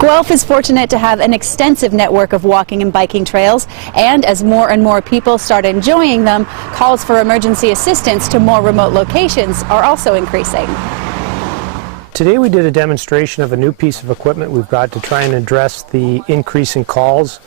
Guelph is fortunate to have an extensive network of walking and biking trails, and as more and more people start enjoying them, calls for emergency assistance to more remote locations are also increasing. Today we did a demonstration of a new piece of equipment we've got to try and address the increasing calls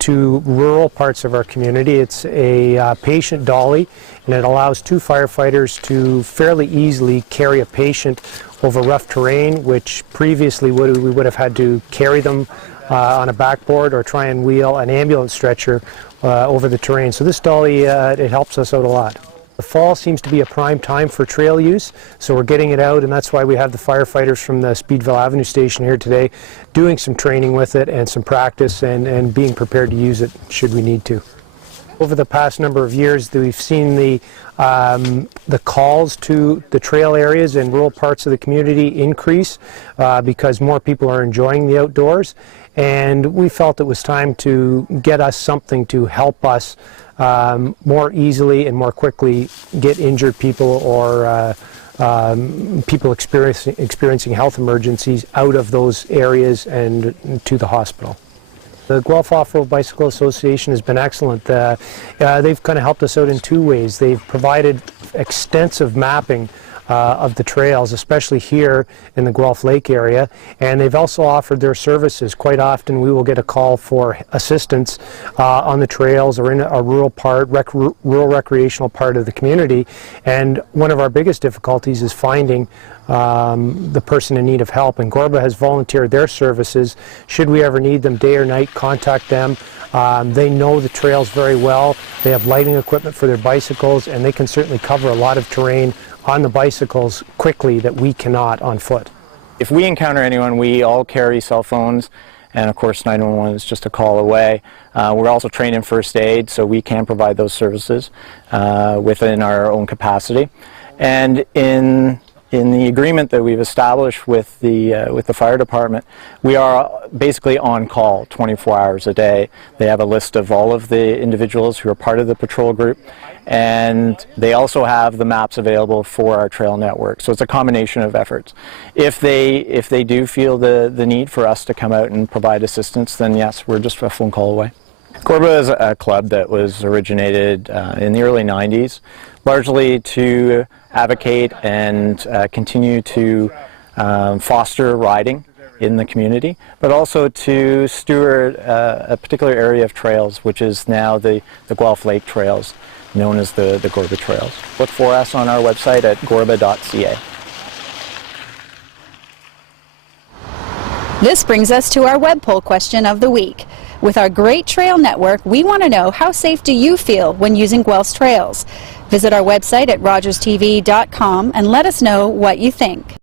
to rural parts of our community. It's a patient dolly, and it allows two firefighters to fairly easily carry a patient over rough terrain, which previously we would have had to carry them on a backboard or try and wheel an ambulance stretcher over the terrain. So this dolly, it helps us out a lot. The fall seems to be a prime time for trail use, so we're getting it out, and that's why we have the firefighters from the Speedville Avenue station here today doing some training with it and some practice and being prepared to use it should we need to. Over the past number of years, we've seen the calls to the trail areas in rural parts of the community increase because more people are enjoying the outdoors, and we felt it was time to get us something to help us more easily and more quickly get injured people or people experiencing health emergencies out of those areas and to the hospital. The Guelph Off-Road Bicycle Association has been excellent. They've kind of helped us out in two ways. They've provided extensive mapping of the trails, especially here in the Guelph Lake area, and they've also offered their services. Quite often we will get a call for assistance on the trails or in a rural part, rural recreational part of the community, and one of our biggest difficulties is finding the person in need of help, and GORBA has volunteered their services. Should we ever need them day or night, contact them. They know the trails very well. They have lighting equipment for their bicycles, and they can certainly cover a lot of terrain on the bicycles quickly that we cannot on foot. If we encounter anyone, we all carry cell phones, and of course 911 is just a call away. We're also trained in first aid, so we can provide those services within our own capacity. And in the agreement that we've established with the fire department, we are basically on call 24 hours a day. They have a list of all of the individuals who are part of the patrol group, and they also have the maps available for our trail network. So it's a combination of efforts. If they do feel the need for us to come out and provide assistance, then yes, we're just a phone call away. GORBA is a club that was originated in the early 90s, largely to advocate and continue to foster riding in the community, but also to steward a particular area of trails, which is now the Guelph Lake Trails, known as the GORBA Trails. Look for us on our website at GORBA.ca. This brings us to our web poll question of the week. With our great trail network, we want to know, how safe do you feel when using Guelph's trails? Visit our website at rogerstv.com and let us know what you think.